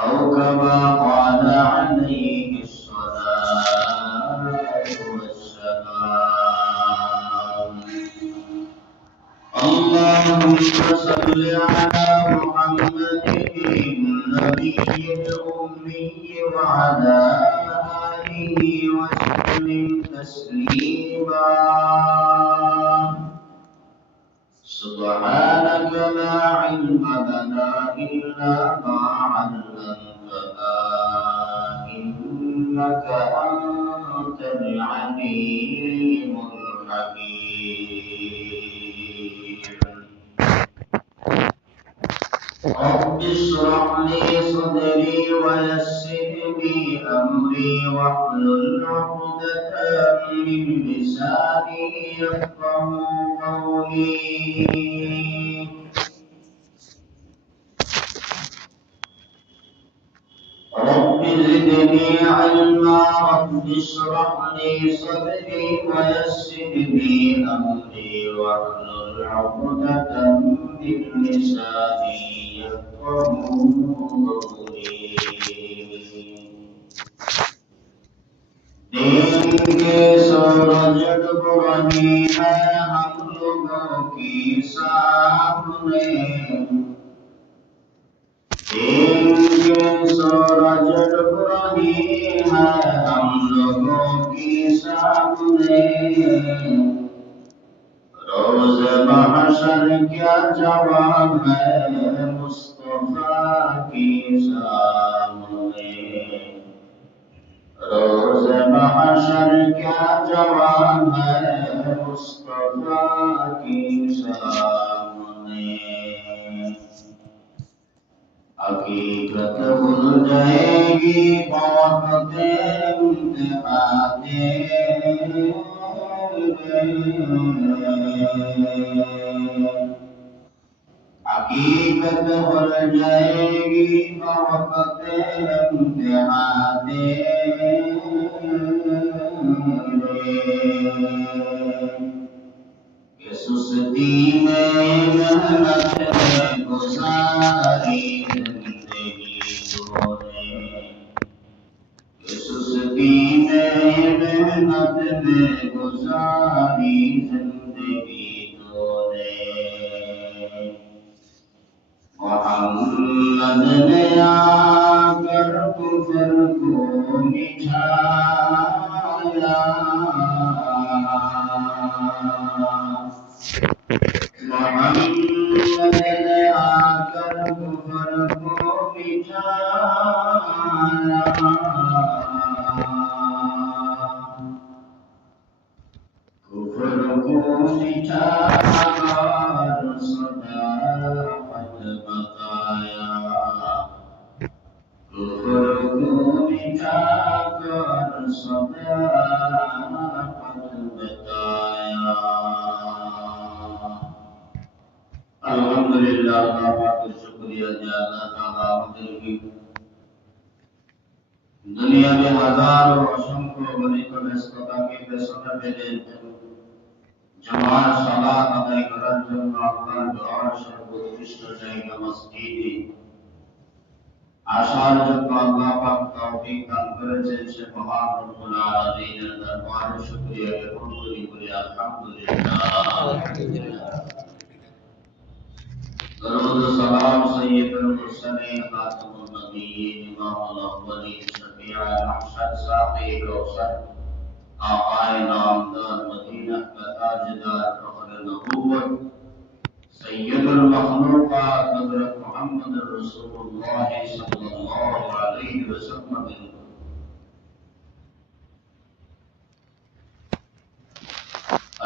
أو كما قال عليه الصلاة والسلام. اللهم صل على محمد النبي الأمي وعلى آله وسلم تسليما. سبحانك لا علم لنا إلا ما علمتنا إنك أنت العليم الحكيم. رب اشرح لي صدري ويسر لي أمري واحلل عقدة من لساني يفقهوا قولي. رب زدني علما. رب اشرح لي صدري ويسر لي أمري واحلل عقدة من لساني يفقهوا قولي. دین کے سورج ڈوب رہی ہے ہم لوگوں کی سامنے. دین کے سورج ڈوب رہی ہے ہم لوگوں کی سامنے. روز محشر کیا جواب ہے مصطفیٰ کی سامنے. روز محشر کیا جواب ہے مصطفیٰ کی سامنے. حقیقت بھول جائے گی وقت امتحان. حقیقت بھول جائے گی وقت امتحان. کہ سستی میں محنت میں گزاری زندگی تو نے. کہ سستی میں محنت میں گزاری زندگی تو نے. محمد نے آ کر کفر کو مٹھایا. محمد نے آ کر کفر کو مٹھایا. کفر کو مٹھا کر صداقت بتایا. کفر کو مٹھا کر صداقت بتایا. الحمدللہ. اللہ کا شکریہ ہے. اللہ تعالیٰ کی دنیا میں ہزاروں অসংখ্য গণিত ব্যস্ততাকে পেছনে ফেলে জামাত সালাত আদায় করার জন্য আল্লাহর ঘর সর্বোৎকৃষ্ট জায়গা মসজিদে আসার জন্য আল্লাহ পাক তৌফিক দান করেছেন. সে মহান রব্বুল আলামিনের দরবারে শুকরিয়া জ্ঞাপন করি আলহামদুলিল্লাহ. درود و سلام سید المرسلین خاتم النبیین امام الاولین شفیع محشر ساقی کوثر آقائے نامدار مدینہ کا تاجدار فخر نبوت سید المخلوقات حضرت محمد رسول اللہ صلی اللہ علیہ وسلم.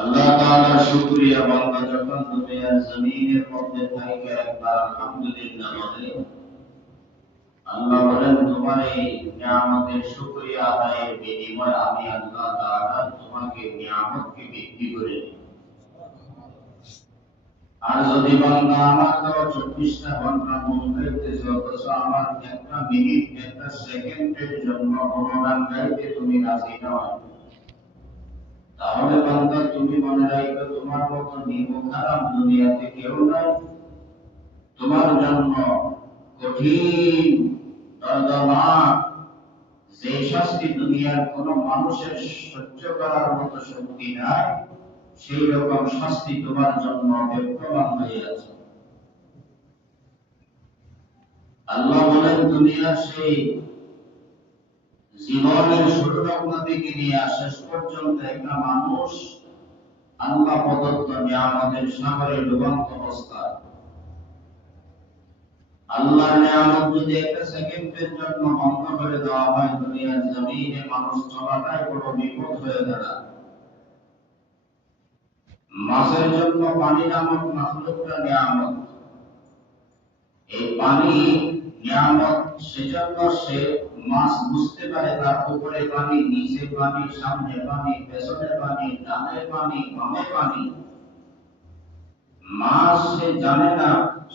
اللہ تعالیٰ شکریہ بندہ যখন দুনিয়ার জমিনের মধ্যে থাকে একবার আলহামদুলিল্লাহ বলে আল্লাহ বলেন তোমার এই নিয়ামতের শুকরিয়া আদায়ের বিনিময়ে আমি আল্লাহ তাআলা তোমাকে নিয়ামতকে বৃদ্ধি করে দিই. আর যদি বান্দা আমার তো 24টা ঘন্টা মন গাইতেছে অথচ আমার একটা মিনিট একটা সেকেন্ডের জন্য অনুদান গাইতে তুমি রাজি নও, তাহলে বান্দা তুমি মনে রাখো তোমার মতো নির্মম খারাপ দুনিয়াতে কেউ নাই. তোমার জন্য কঠিন যে শাস্তি দুনিয়ার কোন মানুষের সহ্য করার মতো শক্তি নাই, সেই রকম শাস্তি তোমার জন্য বিদ্যমান হয়ে আছে। আল্লাহ বলেন, দুনিয়ার সেই জীবনের শুরু লগ্ন থেকে নিয়ে শেষ পর্যন্ত একটা মানুষ আল্লাহ প্রদত্ত নিয়ামতের সাগরে ডুবন্ত অবস্থায়। আল্লাহর নিয়ামত যদি একটা সেকেন্ডের জন্য বন্ধ করে দেওয়া হয়, দুনিয়ার জমিনে মানুষ চলাটাই বড় বিপদ হয়ে দাঁড়ায়। মাছের জন্য পানি নামক মাখলুকটা নিয়ামত। এই পানি নিয়ামত, সেজন্য সে মাছ বুঝতে পারে তার উপরে পানি, নিচে পানি, সামনে পানি, পেছনে পানি, ডানে পানি, বামে পানি। মাছ সে জানে না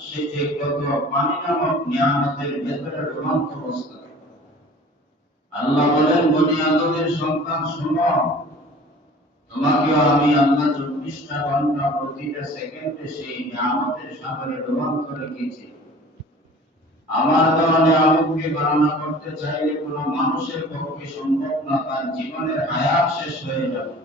সে যে কত পানি নামক নিয়ামতের ভেতরে ডুবন্ত অবস্থা। আল্লাহ বলেন, বনি আদমের সন্তান শোনো, তোমাকে আমি আল্লাহ 24টা ঘন্টা প্রতিটা সেকেন্ডে সেই নিয়ামতের সাগরে ডুবন্ত রেখেছি। আমার দেওয়া নিয়ামতকে গণনা করতে চাইলে কোন মানুষের পক্ষে সম্ভব না, তার জীবনের হায়াত শেষ হয়ে যাবে।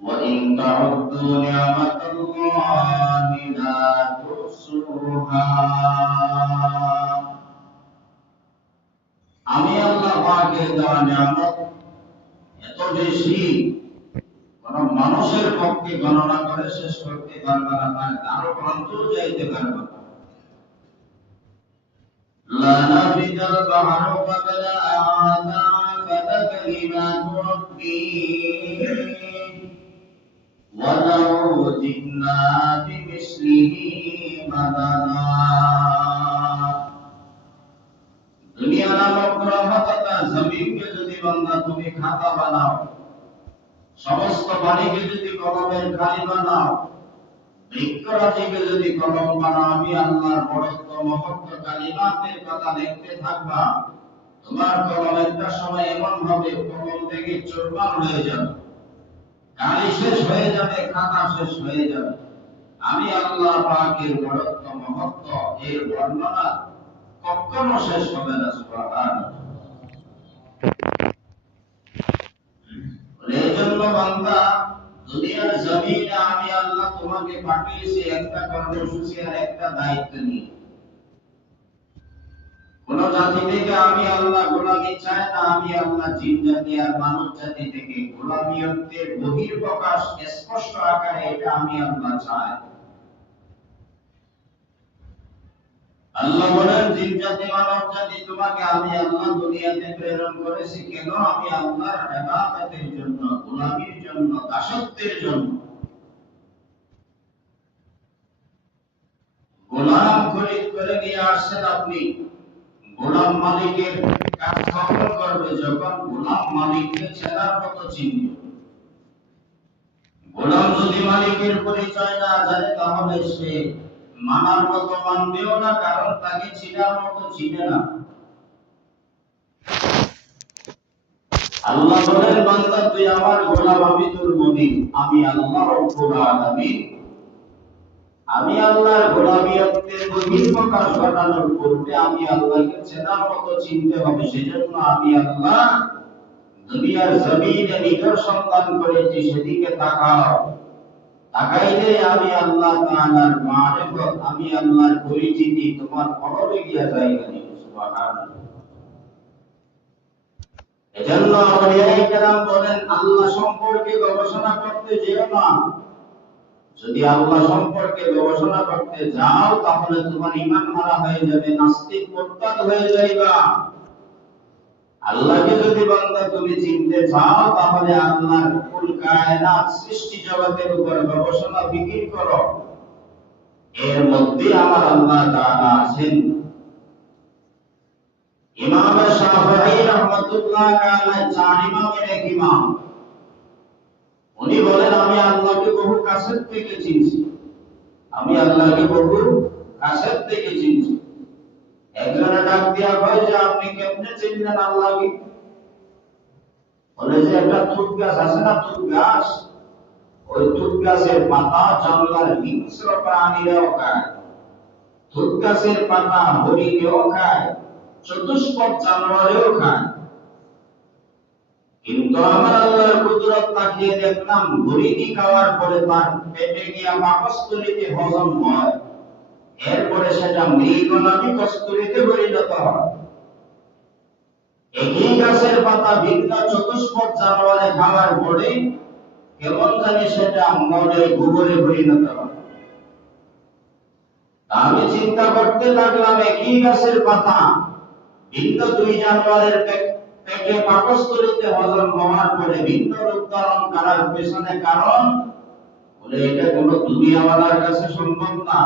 وَإِن تَعُدُّوا نِعْمَةَ اللَّهِ لَا تُحْصُوهَا। আমি আল্লাহ পাকের দেওয়া নিয়ামত এত বেশি, কোন মানুষের পক্ষে গণনা করে শেষ করতে পারবে না, তার কারো অন্তর যাইতে পারবে না। لا نفد البحر قبل أن تنفد كلمات ربي ولو جئنا بمثله مددا। দুনিয়া নামক গ্রহ তথা জমিনকে যদি বান্দা তুমি খাতা বানাও, সমস্ত পানিকে যদি কলমের খালি বানাও, বৃক্ষরাজিকে যদি কলম বানাও, আমি আল্লাহর বড়ত্ব মহত্ব কালিমাতের কথা দেখতে থাকবা, তোমার কলম একটা সময় এমন হবে কলম থেকে চূর্মার হয়ে যাবে, কালি শেষ হয়ে যাবে, খাতা শেষ হয়ে যাবে। আমি আল্লাহ পাকের বড়ত্ব মহত্ব এর বর্ণনা কখনো শেষ হবে না। সুবহানাল্লাহ। এই জন্য বান্দা, দুনিয়ার জমিনে আমি আল্লাহ তোমাকে পাঠিয়েছি একটা কর্মসূচি আর একটা দায়িত্ব নিয়ে। কোন জাতি থেকে আমি আল্লাহ গোলামি চাই না। আমি আল্লাহ জিন জাতি আর মানব জাতি থেকে গোলামিয়তের বহিঃপ্রকাশ স্পষ্ট আকারে, এটা আমি আল্লাহ চাই। আল্লাহ বলেন, জিন জাতি মানব জাতি তোমাকে আমি আল্লাহ দুনিয়াতে প্রেরণ করেছি কেন? আমি আল্লাহর ইবাদতের জন্য, গোলামির জন্য, দাসত্বের জন্য। গোলাম খরিদ করে নিয়ে আসছেন আপনি, গোলাম মালিকের কাজ কখন করবে? যখন গোলাম মালিককে চেনার মতো চিনবে। গোলাম যদি মালিকের পরিচয় না জানে, তাহলে সে মানার মতো মানবেও না, কারণ তাকে চিনার মতো চিনে না। আল্লাহ বলেন, বান্দা তুই আমার গোলাম, আমি তোর মুমিন। আমি আল্লাহ রব্বুল আলামিন, আমি আল্লাহর গোলামিয়তের বহিঃপ্রকাশ ঘটানোর পূর্বে আমি আল্লাহকে চেনার মতো চিনতে হবে। সেজন্য আমি আল্লাহ দুনিয়ার জমিনে নিদর্শন দান করেছি, সেদিকে তাকাও। তাকাইলে আমি আল্লাহ তাআলার মারিফত, আমি আল্লাহর পরিচিতি তোমার কলবে গিয়া জায়গা নিবে। সুবহানাল্লাহ। এজন্য আউলিয়ায়ে কেরাম বলেন, আল্লাহ সম্পর্কে গবেষণা করতে যেও না। যদি আল্লাহ সম্পর্কে গবেষণা করতে যাও, তাহলে তোমার ঈমান হারা হয়ে যাবে, নাস্তিক মুরতাদ হয়ে যাইবা। আল্লাহকে যদি বান্দা তুমি চিনতে চাও, তাহলে আল্লাহর কুল কায়নাত সৃষ্টি জগতের উপর গবেষণা ফিকির করো। এর মধ্যে আমার আল্লাহ তাআলা আছেন। ইমাম শাফিঈ রাহমাতুল্লাহ আলাইহি, চার ইমামের এক ইমাম, উনি বলেন, আমি আল্লাহকে বহু কাছের থেকে চিনছি। আমি আল্লাহকে বহু কাছের থেকে চিনছি। একজনে ডাক দিয়া কয় যে, আপনি কেমনে চিনলেন আল্লাহকে? বলে যে, একটা তুত গাছ আছে না, তুত গাছ, ওই তুত গাছের পাতা জানলার হিংস্র প্রাণীরাও খায়। তুত গাছের পাতা হরিণেও খায়, চতুষ্পদ জানোয়ারেও খায়। কিন্তু আমার আল্লাহর কুদরত তাকিয়ে দেখলাম হরিণী খাওয়ার পরে তার পেটে গিয়া পাকস্থলীতে হজম হয়, এরপরে সেটা মৃগনাভি কস্তুরীতে পরিণত হয়। একই গাছের পাতা ভিন্ন চতুষ্পদ জানোয়ারে খাওয়ার পরে কেমন জানি সেটা মরে গোবরে পরিণত হয়। আমি চিন্তা করতে লাগলাম, একই গাছের পাতা ভিন্ন দুই জানোয়ারের পেটে পাকস্থলীতে হজম হওয়ার পরে ভিন্ন রূপ ধারণ করার পেছনে কারণ বলে এটা কোনো দুনিয়াওয়ালার কাছে সম্ভব না,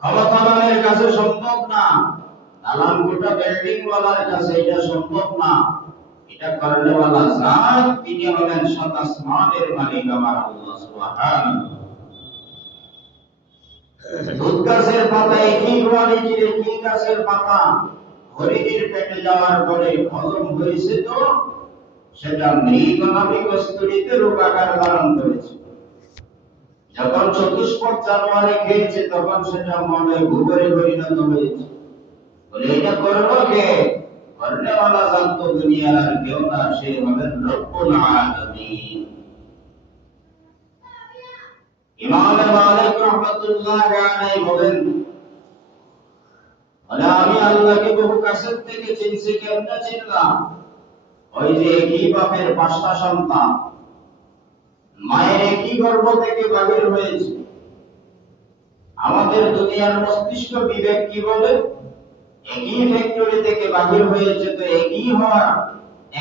ক্ষমতাবানের কাছে সম্ভব না, দালান কোটা বিল্ডিং ওয়ালার কাছে এটা সম্ভব না। এটা করনেওয়ালা জাত, তিনি হলেন সাত আসমানের মালিক আমার আল্লাহ সুবহানাহু। দুধ গাছের পাতা একই কোয়ালিটির, একই গাছের পাতা হরিণীর পেটে যাওয়ার পরে হজম হয়েছে, তো সেটা মৃগনাভি কস্তুরীতে রূপাকার ধারণ করেছে। যখন চতুষ্পদ জানোয়ারে খেয়েছে তখন সেটা মনে গোবরে পরিণত হয়েছে। বলে এটা করলো কে? করনেওয়ালা জানতো দুনিয়ার আর কেউ না, সে হলেন রব্বুল আলামিন। ইমাম মালিক রাহমাতুল্লাহ আলাইহি বলেন, আমি আল্লাহকে বহু কাছের থেকে চিনছি। কেমনে চিনলাম? ওই যে একই বাপের 5টা সন্তান, মায়ের একই গর্ভ থেকে বাহির হয়েছে। আমাদের দুনিয়ার মস্তিষ্ক বিবেক কি বলে? একই ফ্যাক্টরি থেকে বাহির হয়েছে, তো একই হওয়া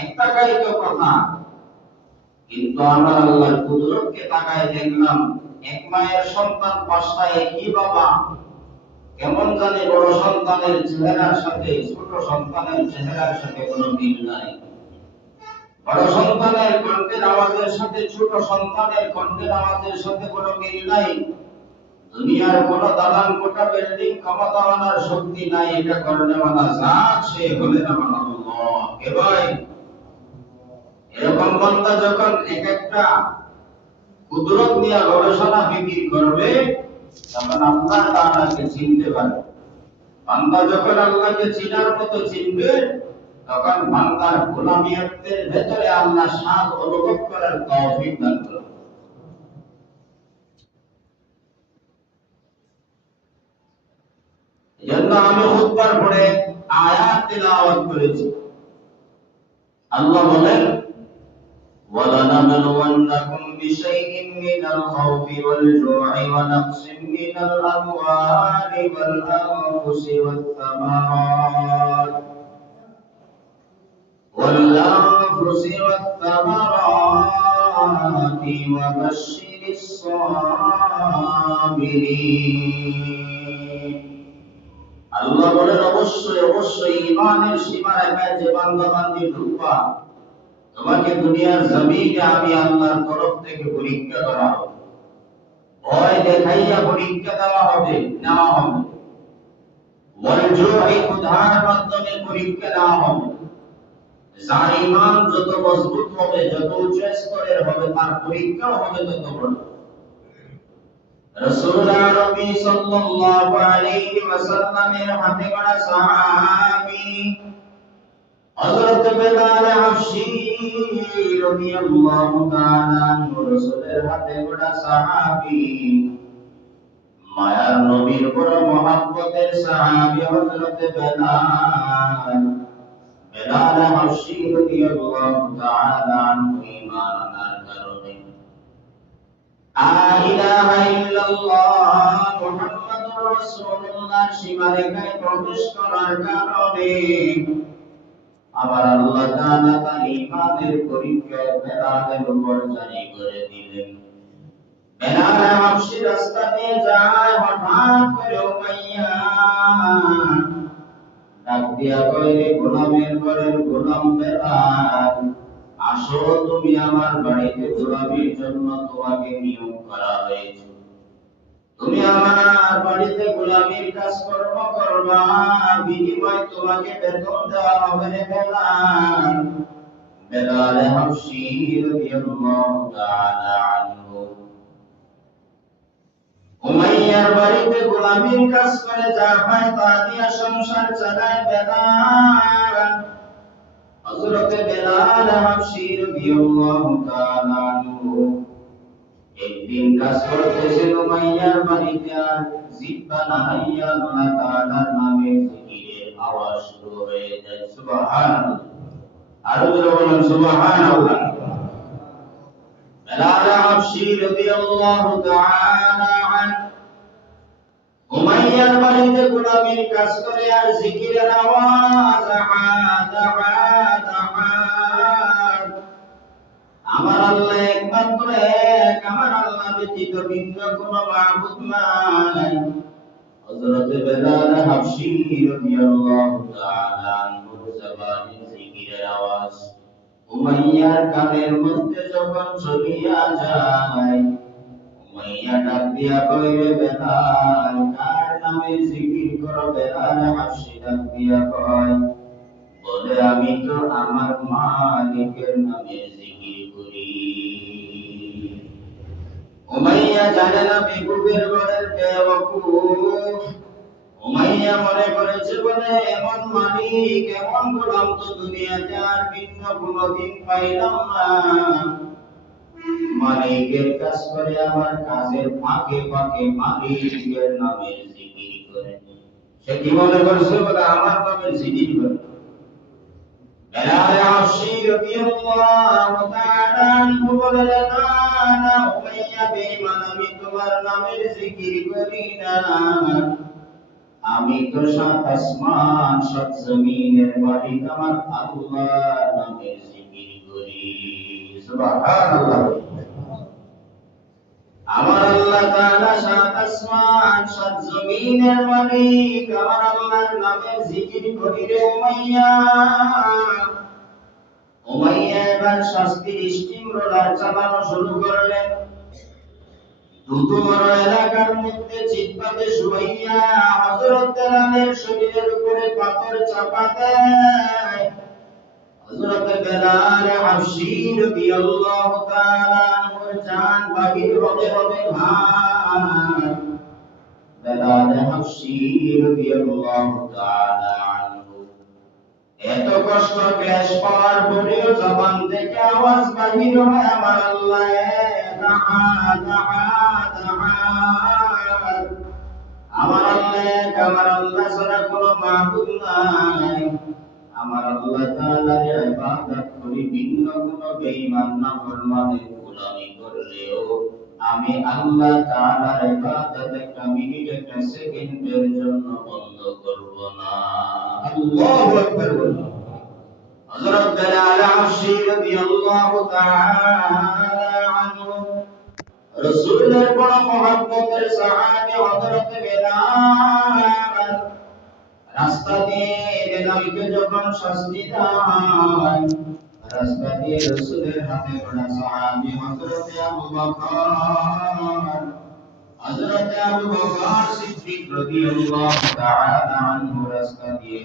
একটা কাই তো কথা। কিন্তু আমরা আল্লাহর কুদরতকে তাকায় দেখলাম, এক মায়ের সন্তান 5টা, একই বাবা। কেমন জানি বড় সন্তানের চেহারার সাথে ছোট সন্তানের চেহারার সাথে কোনো মিল নাই। বড় সন্তানের কণ্ঠের আওয়াজের সাথে ছোট সন্তানের কণ্ঠের আওয়াজের সাথে কোনো মিল নাই। দুনিয়ার কোন দালান কোটা বিল্ডিং ক্ষমতা আনার শক্তি নাই, এটা করনেওয়ালা জাত, সে হলেন আমার আল্লাহ। কে ভাই? এরকম বান্দা যখন এক একটা কুদরত নিয়ে গবেষণা ফিকির করবে, তখন আল্লাহ তাআলাকে চিনতে পারবে। বান্দা যখন আল্লাহকে চিনার মতো চিনবে, তখন বান্দার গোলামিয়তের ভেতরে আল্লাহ স্বাদ অনুভব করার তৌফিক দান করবে। এজন্য আমি খুতবার পরে আয়াত তিলাওয়াত করেছি। আল্লাহ বলেন, وَلَنَبْلُوَنَّكُمْ بِشَيْءٍ مِّنَ الْخَوْفِ وَالْجُوعِ وَنَقْصٍ مِّنَ الْأَمْوَالِ وَالْأَنفُسِ وَالثَّمَرَاتِ وَبَشِّرِ الصَّابِرِينَ। আল্লাহ বলেন, অবশ্যই অবশ্যই ঈমানের সীমারেখায় যে বান্দা বান্দি ঢুকবা, তোমাকে দুনিয়ার জমিনে আমি আল্লাহর তরফ থেকে পরীক্ষা করা হবে। ভয় দেখাইয়া পরীক্ষা দেওয়া হবে, নেওয়া হবে। ওয়ালজুই, ক্ষুধার মাধ্যমে পরীক্ষা নেওয়া হবে। যার ঈমান যত মজবুত হবে, যত উচ্চ স্তরের হবে, তার পরীক্ষাও হবে তত বড়। রাসূল আরবি সাল্লাল্লাহু আলাইহি ওয়াসাল্লামের হাতে গড়া সাহাবী হযরত বেলাল হাবশী রাদিয়াল্লাহু তাআলা আনহু, রাসূলের হাতে গড়া সাহাবী, মায়ার নবীর বড় মহব্বতের সাহাবী হযরত বেলাল। বেলাল হাবশী রাদিয়াল্লাহু তাআলা আনহু ঈমান আনার কারণে, লা ইলাহা ইল্লাল্লাহ মুহাম্মাদুর রাসূলুল্লাহ সীমারেখায় প্রবেশ করার কারণে আবার আল্লাহ তাআলা তার ঈমানের পরীক্ষা বেলালের উপর জারি করে দিলেন। বেলাল হাবশী রাস্তা দিয়ে যায়, হঠাৎ করে উমাইয়া ডাক দিয়া কইলে, গোলামের ঘরের গোলাম বেলাল, আসো, তুমি আমার বাড়িতে গোলামির জন্য তোমাকে নিয়োগ করা হয়েছে। তুমি আমার বাড়িতে গোলামির কাজ কর্ম করবা, বিনিময়ে তোমাকে বেতন দেওয়া হবে রে বেলাল। বেলাল হাবশী রাদিয়াল্লাহু তাআলা আনহু উমাইয়া উমাইয়ার বাড়িতে গোলামির কাজ করে যা পায় তা দিয়া সংসার চালায় বেলাল। হযরত বেলাল হাবশী রাদিয়াল্লাহু তাআলা আনহু একদিন কাজ করতেছেন উমাইয়ার বাড়িতে, আর জিহ্বা নাড়াইয়া আল্লাহ তাআলার নামে জিকিরের আওয়াজ শুরু হয়ে যায়। সুবহানাল্লাহ, আরো জোরে বলুন সুবহানাল্লাহ। বেলাল হাবশী রাদিয়াল্লাহু তাআলা আনহু উমাইয়ার বাড়িতে গোলামির কাজ করে আর জিকিরের আওয়াজ, আহাদ আহাদ আহাদ, আমার আল্লাহ একমাত্র এক, আমার আল্লাহ ব্যতীত ভিন্ন কোনো মাবুদ নাই। হযরত বেলাল হাবশী রাদিয়াল্লাহু তাআলা আনহুর জবানে জিকিরের আওয়াজ উমাইয়ার কানের মধ্যে যখন চলিয়া যায়, উমাইয়া ডাক দিয়া কইবে, বেলাল কার নামে জিকির করো? বেলাল হাবশী ডাক দিয়া কয়, বলে আমি তো আমার মালিকের নামে জিকির করি। উমাইয়া জানে না বেকুবের ঘরের বেওয়াকুফ। উমাইয়া মনে করেছে বলে এমন মালিক, এমন গোলাম তো দুনিয়াতে আর ভিন্ন কোনদিন পাইলাম না। মালিকের কাজ করে আমার কাজের ফাঁকে ফাঁকে মালিকের নামে জিকির করে। সে কি মনে করছে বলে আমার নামে জিকির করে। বেলাল হাবশী রাদিয়াল্লাহু তাআলা আনহু বলে, না উমাইয়া বেঈমান, আমি তোমার নামের জিকির করি না, আমি তো সাত আসমান সাত জমিনের মালিক আমার আল্লাহর নামের জিকির করি। সুবহানাল্লাহ। আমার আল্লাহ তাআলা সাত আসমান সাত জমিনের মালিক, আমার আল্লাহর নামের জিকির করি রে উমাইয়া। উমাইয়া এবার শাস্তির স্টিম রোলার চালানো শুরু করলেন। দ্রুত বড় এলাকার মধ্যে চিৎপাতে শুয়াইয়া হযরত বেলালের শরীরের উপরে পাথর চাপা দেয়। হযরত বেলাল হাবশী রাদিয়াল্লাহু তাআলা আনহুর জান বাহির হবে হবে ভাই। বেলাল হাবশী রাদিয়াল্লাহু তাআলা আনহু এত কষ্ট ক্লেশ পাওয়ার পরেও জবান থেকে আওয়াজ বাহির হয়, আমার আল্লাহ আহাদ আহাদ আহাদ, আমার আল্লাহ এক, আমার আল্লাহ ছাড়া কোনো মাবুদ নাই। আমার আল্লাহ তাআলার ইবাদত করি, ভিন্ন কোনো বেঈমান নাফরমানের গোলামি করলেও আমি আল্লাহ তাআলার ইবাদত একটা মিনিট একটা সেকেন্ডের জন্য বন্ধ করব না। আল্লাহু আকবার। হযরত বেলাল হাবশী রাদিয়াল্লাহু তাআলা আনহু রাসূলের বড় মহব্বতের সাহাবী হযরত বেলাল, রাস্তা দিয়ে বেলালকে যখন শাস্তি দেয়, রাস্তা দিয়ে রাসূলের হাতে গড়া সাহাবী হযরত আবু বকর সিদ্দিক রাদিয়াল্লাহু তাআলা আনহু রাস্তা দিয়ে